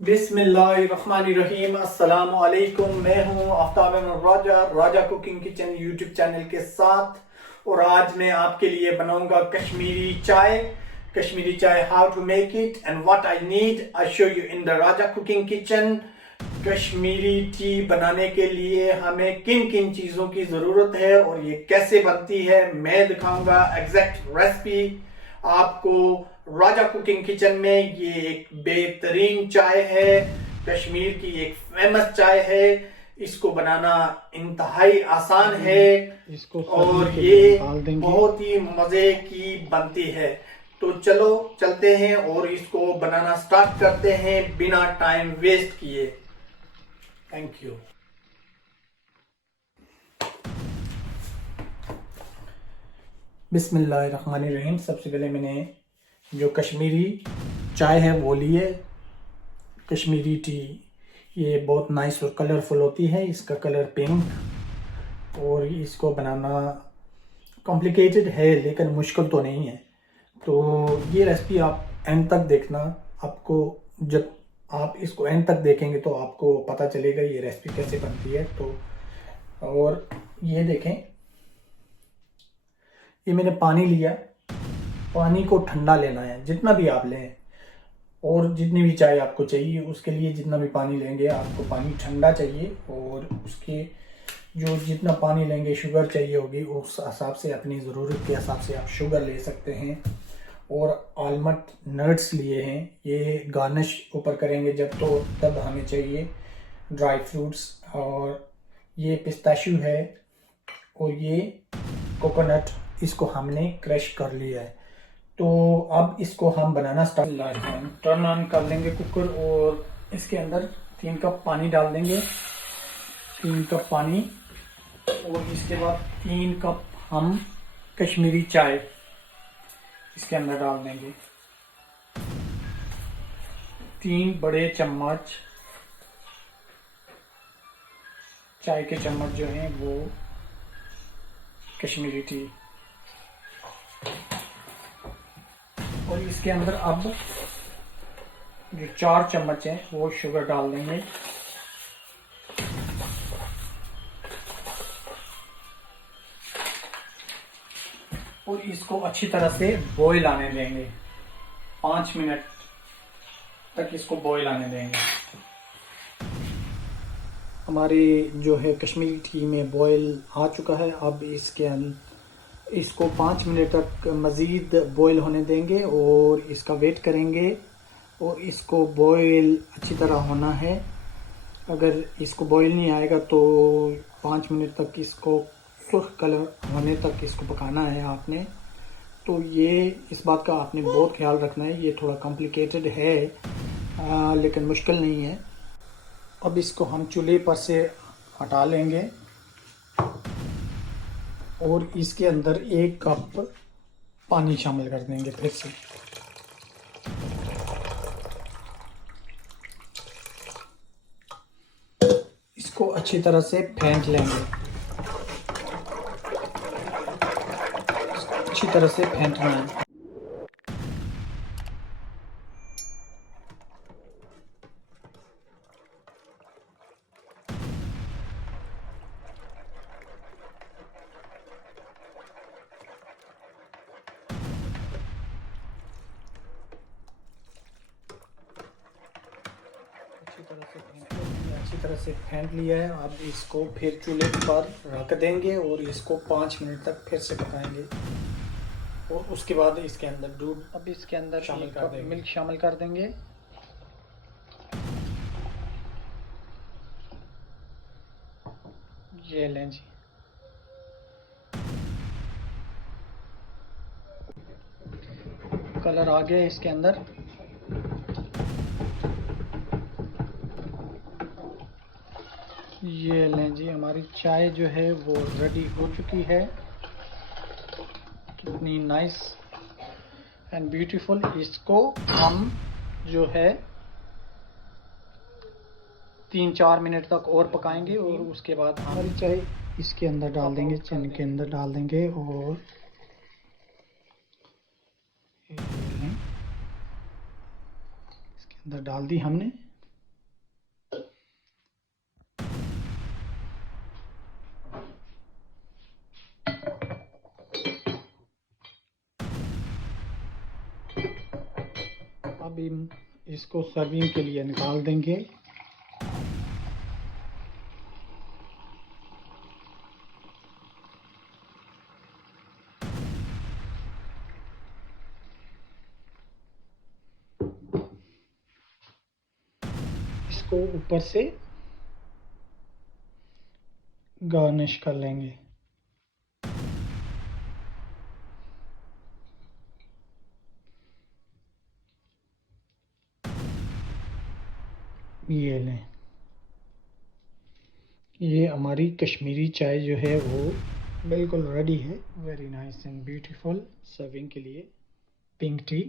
बिस्मिल्लाहिर्रहमानिर्रहीम। अस्सलाम वालेकुम। मैं हूं आफ्ताब राजा, राजा कुकिंग किचन यूट्यूब चैनल के साथ। और आज मैं आपके लिए बनाऊंगा कश्मीरी चाय। कश्मीरी चाय, how to make it and what I need, I show you in the Raja cooking kitchen. Kashmiri tea बनाने के लिए हमें किन किन चीज़ों की ज़रूरत है और ये कैसे बनती है मैं दिखाऊंगा एग्जैक्ट रेसिपी आपको। राजा कुकिंग किचन में ये एक बेहतरीन चाय है, कश्मीर की एक फेमस चाय है। इसको बनाना इंतहाई आसान है इसको और के ये लिए डाल देंगे। बहुत ही मज़े की बनती है। तो चलो चलते हैं और इसको बनाना स्टार्ट करते हैं बिना टाइम वेस्ट किए। Thank you. बिस्मिल्लाहिर्रहमानिर्रहीम। सबसे पहले मैंने जो कश्मीरी चाय है वो ली है। कश्मीरी टी ये बहुत नाइस और कलरफुल होती है। इसका कलर पिंक, और इसको बनाना कॉम्प्लिकेटेड है लेकिन मुश्किल तो नहीं है। तो ये रेसिपी आप एंड तक देखना। आपको जब आप इसको एंड तक देखेंगे तो आपको पता चलेगा ये रेसिपी कैसे बनती है। तो और ये देखें, ये मैंने पानी लिया। पानी को ठंडा लेना है जितना भी आप लें, और जितनी भी चाय आपको चाहिए उसके लिए जितना भी पानी लेंगे आपको पानी ठंडा चाहिए। और उसके जो जितना पानी लेंगे शुगर चाहिए होगी, उस हिसाब से अपनी ज़रूरत के हिसाब से आप शुगर ले सकते हैं। और आलमंड नट्स लिए हैं, ये गार्निश ऊपर करेंगे जब तो तब हमें चाहिए ड्राई फ्रूट्स। और ये पिस्ताशियो है और ये कोकोनट, इसको हमने क्रश कर लिया है। तो अब इसको हम बनाना स्टार्ट टर्न ऑन कर लेंगे कुकर, और इसके अंदर 3 कप पानी डाल देंगे। 3 कप पानी, और इसके बाद 3 कप हम कश्मीरी चाय इसके अंदर डाल देंगे। 3 बड़े चम्मच चाय के चम्मच जो हैं वो कश्मीरी टी। और इसके अंदर अब जो 4 चम्मच हैं वो शुगर डाल देंगे। और इसको अच्छी तरह से बॉईल आने देंगे। 5 मिनट तक इसको बॉईल आने देंगे। हमारी जो है कश्मीरी टी में बॉईल आ चुका है। अब इसको 5 मिनट तक मज़ीद बॉईल होने देंगे और इसका वेट करेंगे। और इसको बॉईल अच्छी तरह होना है। अगर इसको बॉईल नहीं आएगा तो 5 मिनट तक इसको सुर्ख कलर होने तक इसको पकाना है आपने। तो ये इस बात का आपने बहुत ख्याल रखना है। ये थोड़ा कॉम्प्लिकेटेड है लेकिन मुश्किल नहीं है। अब इसको हम चूल्हे पर से हटा लेंगे और इसके अंदर 1 कप पानी शामिल कर देंगे फिर से। इसको अच्छी तरह से फेंट लेंगे। अच्छी तरह से फेंटना है। अच्छी तरह से फेंट लिया है। अब इसको फिर चूल्हे पर रख देंगे और इसको 5 मिनट तक फिर से पकाएंगे। और उसके बाद इसके अंदर दूध अब इसके अंदर शामिल कर देंगे। मिल्क शामिल कर देंगे। ये लें जी। कलर आ गया इसके अंदर। ये लें जी, हमारी चाय जो है वो रेडी हो चुकी है। कितनी नाइस एंड ब्यूटीफुल। इसको हम जो है 3-4 मिनट तक और पकाएंगे और उसके बाद हमारी चाय इसके अंदर डाल देंगे, चीनी के अंदर डाल देंगे। और इसके अंदर डाल दी हमने। अब हम इसको सर्विंग के लिए निकाल देंगे। इसको ऊपर से गार्निश कर लेंगे। ये लें, ये हमारी कश्मीरी चाय जो है वो बिल्कुल रेडी है। Very nice and beautiful serving के लिए पिंक टी।